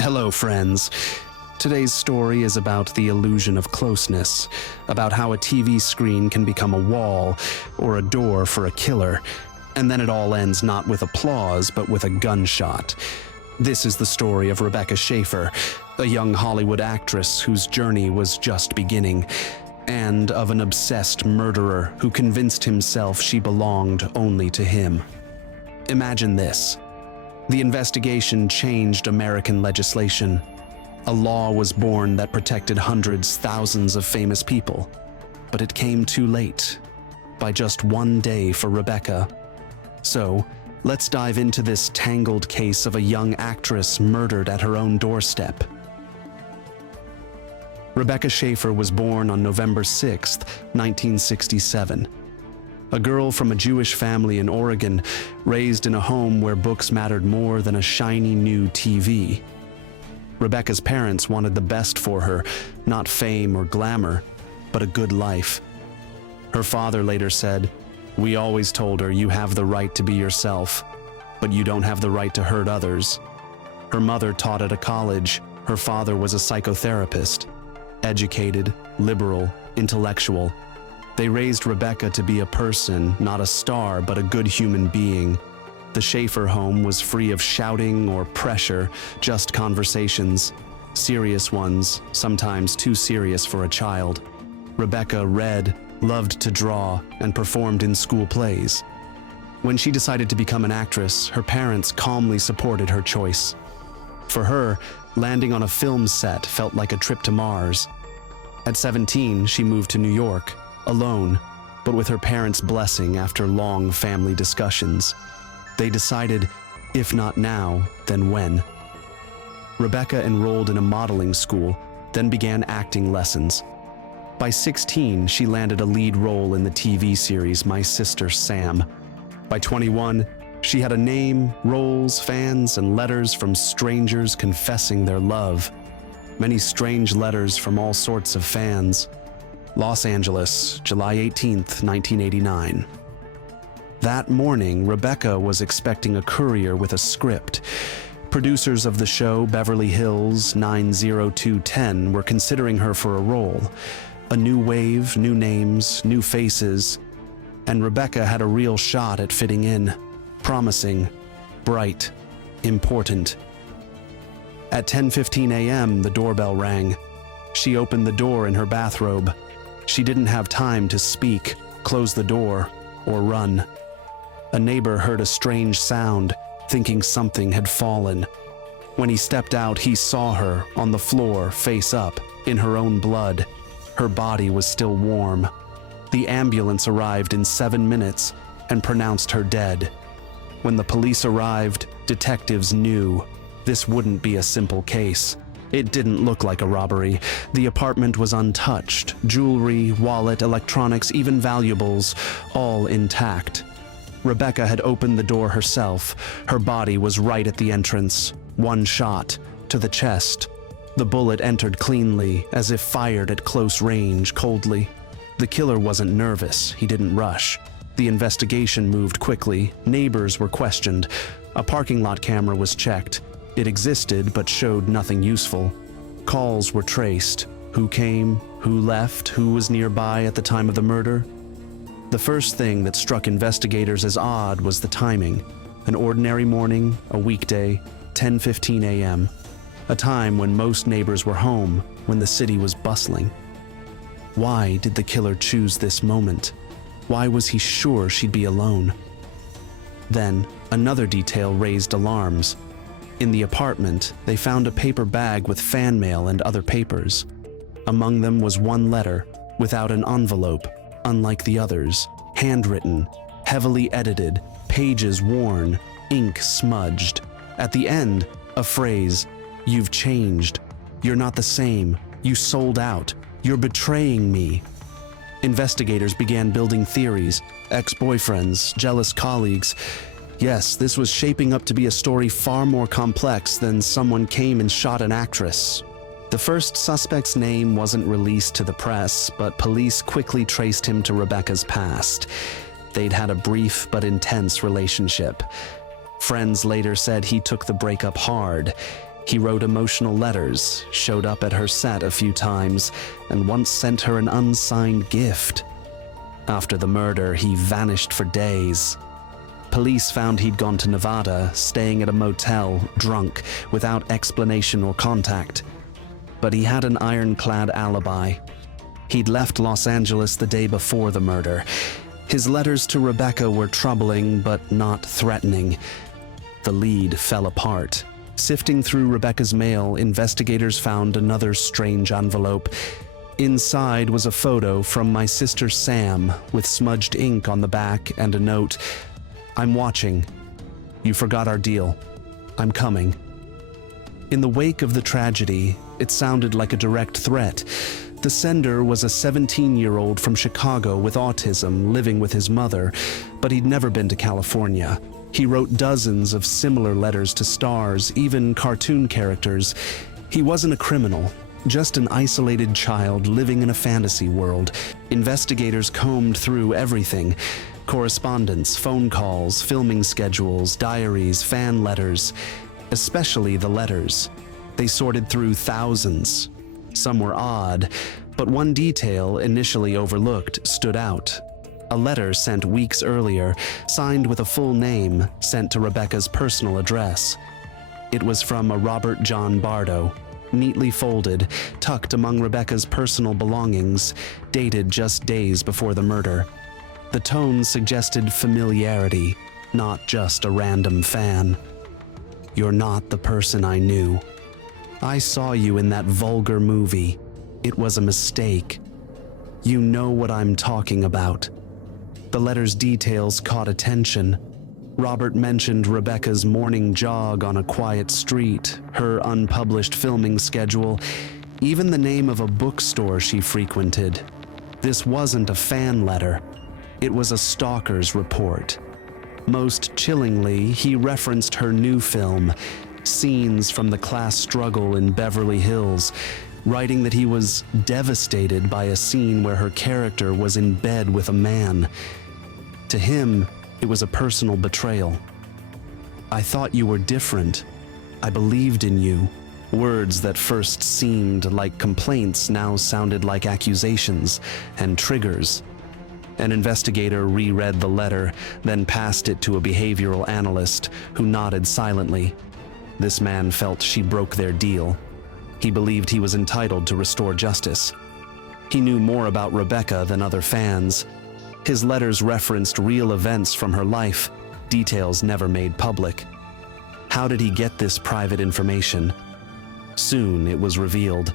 Hello, friends. Today's story is about the illusion of closeness, about how a TV screen can become a wall or a door for a killer, and then it all ends not with applause but with a gunshot. This is the story of Rebecca Schaeffer, a young Hollywood actress whose journey was just beginning, and of an obsessed murderer who convinced himself she belonged only to him. Imagine this. The investigation changed American legislation. A law was born that protected hundreds, thousands of famous people. But it came too late, by just one day for Rebecca. So, let's dive into this tangled case of a young actress murdered at her own doorstep. Rebecca Schaeffer was born on November 6, 1967. A girl from a Jewish family in Oregon, raised in a home where books mattered more than a shiny new TV. Rebecca's parents wanted the best for her, not fame or glamour, but a good life. Her father later said, "We always told her you have the right to be yourself, but you don't have the right to hurt others." Her mother taught at a college. Her father was a psychotherapist. Educated, liberal, intellectual. They raised Rebecca to be a person, not a star, but a good human being. The Schaeffer home was free of shouting or pressure, just conversations. Serious ones, sometimes too serious for a child. Rebecca read, loved to draw, and performed in school plays. When she decided to become an actress, her parents calmly supported her choice. For her, landing on a film set felt like a trip to Mars. At 17, she moved to New York, alone, but with her parents' blessing after long family discussions. They decided, if not now, then when. Rebecca enrolled in a modeling school, then began acting lessons. By 16, she landed a lead role in the TV series My Sister Sam. By 21, she had a name, roles, fans, and letters from strangers confessing their love. Many strange letters from all sorts of fans. Los Angeles, July 18, 1989. That morning, Rebecca was expecting a courier with a script. Producers of the show Beverly Hills 90210 were considering her for a role. A new wave, new names, new faces. And Rebecca had a real shot at fitting in. Promising, bright, important. At 10:15 a.m., the doorbell rang. She opened the door in her bathrobe. She didn't have time to speak, close the door, or run. A neighbor heard a strange sound, thinking something had fallen. When he stepped out, he saw her on the floor, face up, in her own blood. Her body was still warm. The ambulance arrived in 7 minutes and pronounced her dead. When the police arrived, detectives knew this wouldn't be a simple case. It didn't look like a robbery. The apartment was untouched. Jewelry, wallet, electronics, even valuables, all intact. Rebecca had opened the door herself. Her body was right at the entrance. One shot, to the chest. The bullet entered cleanly, as if fired at close range, coldly. The killer wasn't nervous. He didn't rush. The investigation moved quickly. Neighbors were questioned. A parking lot camera was checked. It existed, but showed nothing useful. Calls were traced. Who came, who left, who was nearby at the time of the murder. The first thing that struck investigators as odd was the timing. An ordinary morning, a weekday, 10:15 a.m. A time when most neighbors were home, when the city was bustling. Why did the killer choose this moment? Why was he sure she'd be alone? Then, another detail raised alarms. In the apartment, they found a paper bag with fan mail and other papers. Among them was one letter, without an envelope, unlike the others, handwritten, heavily edited, pages worn, ink smudged. At the end, a phrase, "You've changed. You're not the same. You sold out. You're betraying me." Investigators began building theories, ex-boyfriends, jealous colleagues. Yes, this was shaping up to be a story far more complex than someone came and shot an actress. The first suspect's name wasn't released to the press, but police quickly traced him to Rebecca's past. They'd had a brief but intense relationship. Friends later said he took the breakup hard. He wrote emotional letters, showed up at her set a few times, and once sent her an unsigned gift. After the murder, he vanished for days. Police found he'd gone to Nevada, staying at a motel, drunk, without explanation or contact. But he had an ironclad alibi. He'd left Los Angeles the day before the murder. His letters to Rebecca were troubling, but not threatening. The lead fell apart. Sifting through Rebecca's mail, investigators found another strange envelope. Inside was a photo from my sister Sam, with smudged ink on the back and a note, "I'm watching. You forgot our deal. I'm coming." In the wake of the tragedy, it sounded like a direct threat. The sender was a 17-year-old from Chicago with autism living with his mother, but he'd never been to California. He wrote dozens of similar letters to stars, even cartoon characters. He wasn't a criminal, just an isolated child living in a fantasy world. Investigators combed through everything: correspondence, phone calls, filming schedules, diaries, fan letters, especially the letters. They sorted through thousands. Some were odd, but one detail initially overlooked stood out. A letter sent weeks earlier, signed with a full name, sent to Rebecca's personal address. It was from a Robert John Bardo, neatly folded, tucked among Rebecca's personal belongings, dated just days before the murder. The tone suggested familiarity, not just a random fan. "You're not the person I knew. I saw you in that vulgar movie. It was a mistake. You know what I'm talking about." The letter's details caught attention. Robert mentioned Rebecca's morning jog on a quiet street, her unpublished filming schedule, even the name of a bookstore she frequented. This wasn't a fan letter. It was a stalker's report. Most chillingly, he referenced her new film, scenes from the class struggle in Beverly Hills, writing that he was devastated by a scene where her character was in bed with a man. To him, it was a personal betrayal. "I thought you were different. I believed in you." Words that first seemed like complaints now sounded like accusations and triggers. An investigator reread the letter, then passed it to a behavioral analyst who nodded silently. This man felt she broke their deal. He believed he was entitled to restore justice. He knew more about Rebecca than other fans. His letters referenced real events from her life, details never made public. How did he get this private information? Soon it was revealed.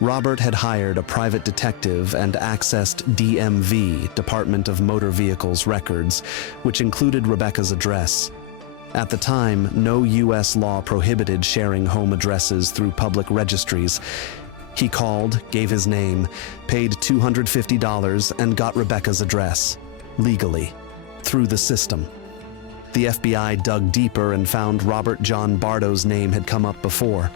Robert had hired a private detective and accessed DMV, Department of Motor Vehicles records, which included Rebecca's address. At the time, no U.S. law prohibited sharing home addresses through public registries. He called, gave his name, paid $250, and got Rebecca's address, legally, through the system. The FBI dug deeper and found Robert John Bardo's name had come up before.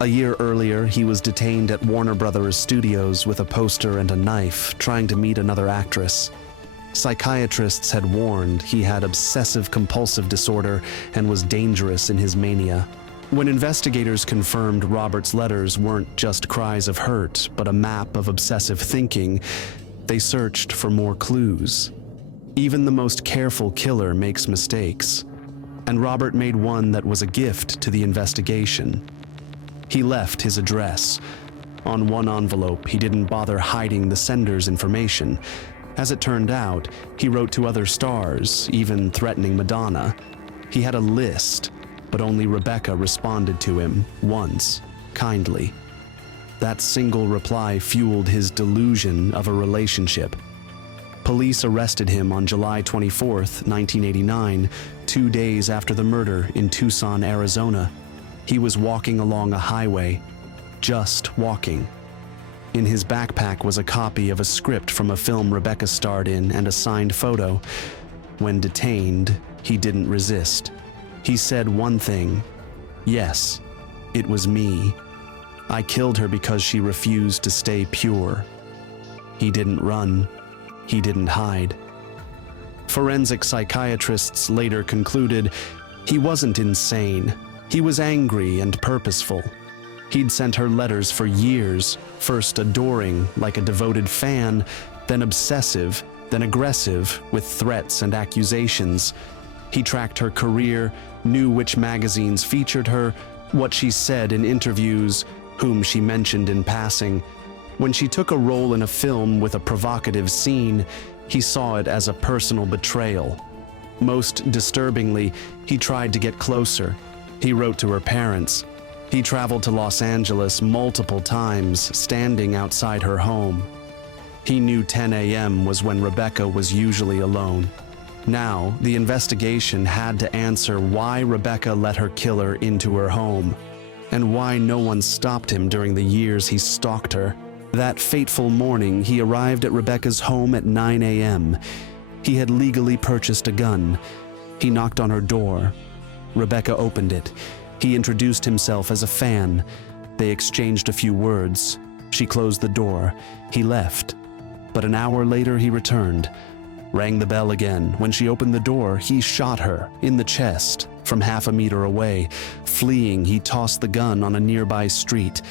A year earlier, he was detained at Warner Brothers Studios with a poster and a knife, trying to meet another actress. Psychiatrists had warned he had obsessive-compulsive disorder and was dangerous in his mania. When investigators confirmed Robert's letters weren't just cries of hurt, but a map of obsessive thinking, they searched for more clues. Even the most careful killer makes mistakes, and Robert made one that was a gift to the investigation. He left his address. On one envelope, he didn't bother hiding the sender's information. As it turned out, he wrote to other stars, even threatening Madonna. He had a list, but only Rebecca responded to him once, kindly. That single reply fueled his delusion of a relationship. Police arrested him on July 24, 1989, 2 days after the murder in Tucson, Arizona. He was walking along a highway, just walking. In his backpack was a copy of a script from a film Rebecca starred in and a signed photo. When detained, he didn't resist. He said one thing: "Yes, it was me. I killed her because she refused to stay pure." He didn't run. He didn't hide. Forensic psychiatrists later concluded he wasn't insane. He was angry and purposeful. He'd sent her letters for years, first adoring, like a devoted fan, then obsessive, then aggressive, with threats and accusations. He tracked her career, knew which magazines featured her, what she said in interviews, whom she mentioned in passing. When she took a role in a film with a provocative scene, he saw it as a personal betrayal. Most disturbingly, he tried to get closer. He wrote to her parents. He traveled to Los Angeles multiple times, standing outside her home. He knew 10 a.m. was when Rebecca was usually alone. Now, the investigation had to answer why Rebecca let her killer into her home, and why no one stopped him during the years he stalked her. That fateful morning, he arrived at Rebecca's home at 9 a.m. He had legally purchased a gun. He knocked on her door. Rebecca opened it. He introduced himself as a fan. They exchanged a few words. She closed the door. He left. But an hour later, he returned. Rang the bell again. When she opened the door, he shot her in the chest from half a meter away. Fleeing, he tossed the gun on a nearby street.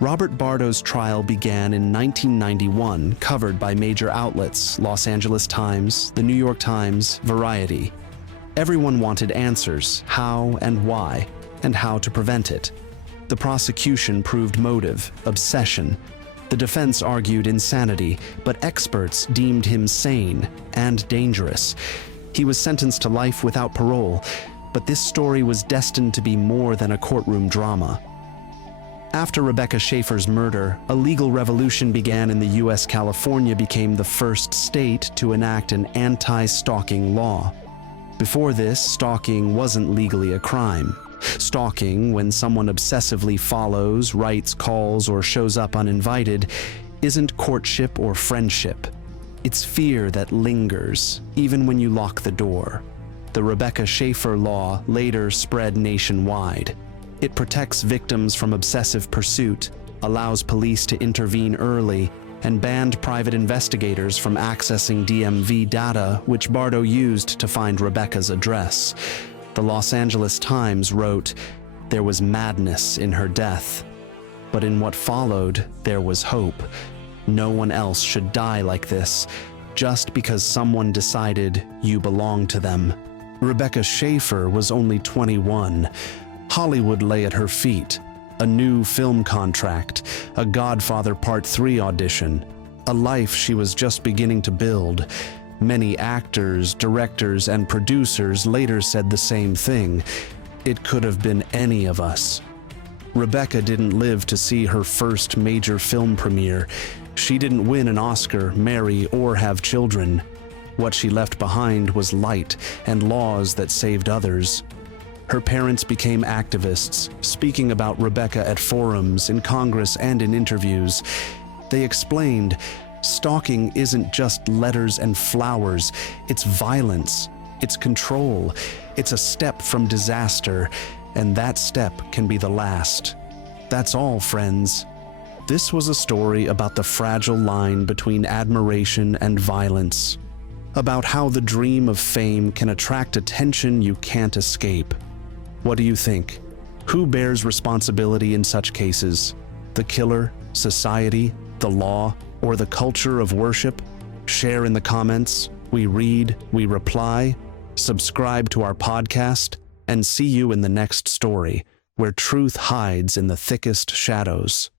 Robert Bardo's trial began in 1991, covered by major outlets: Los Angeles Times, the New York Times, Variety. Everyone wanted answers: how and why, and how to prevent it. The prosecution proved motive, obsession. The defense argued insanity, but experts deemed him sane and dangerous. He was sentenced to life without parole, but this story was destined to be more than a courtroom drama. After Rebecca Schaeffer's murder, a legal revolution began in the U.S. California became the first state to enact an anti-stalking law. Before this, stalking wasn't legally a crime. Stalking, when someone obsessively follows, writes, calls, or shows up uninvited, isn't courtship or friendship. It's fear that lingers, even when you lock the door. The Rebecca Schaeffer law later spread nationwide. It protects victims from obsessive pursuit, allows police to intervene early, and banned private investigators from accessing DMV data, which Bardo used to find Rebecca's address. The Los Angeles Times wrote, "There was madness in her death. But in what followed, there was hope. No one else should die like this, just because someone decided you belong to them." Rebecca Schaeffer was only 21. Hollywood lay at her feet. A new film contract, a Godfather Part 3 audition, a life she was just beginning to build. Many actors, directors, and producers later said the same thing. It could have been any of us. Rebecca didn't live to see her first major film premiere. She didn't win an Oscar, marry, or have children. What she left behind was light and laws that saved others. Her parents became activists, speaking about Rebecca at forums, in Congress, and in interviews. They explained, stalking isn't just letters and flowers, it's violence, it's control, it's a step from disaster, and that step can be the last. That's all, friends. This was a story about the fragile line between admiration and violence, about how the dream of fame can attract attention you can't escape. What do you think? Who bears responsibility in such cases? The killer, society, the law, or the culture of worship? Share in the comments. We read, we reply. Subscribe to our podcast, and see you in the next story, where truth hides in the thickest shadows.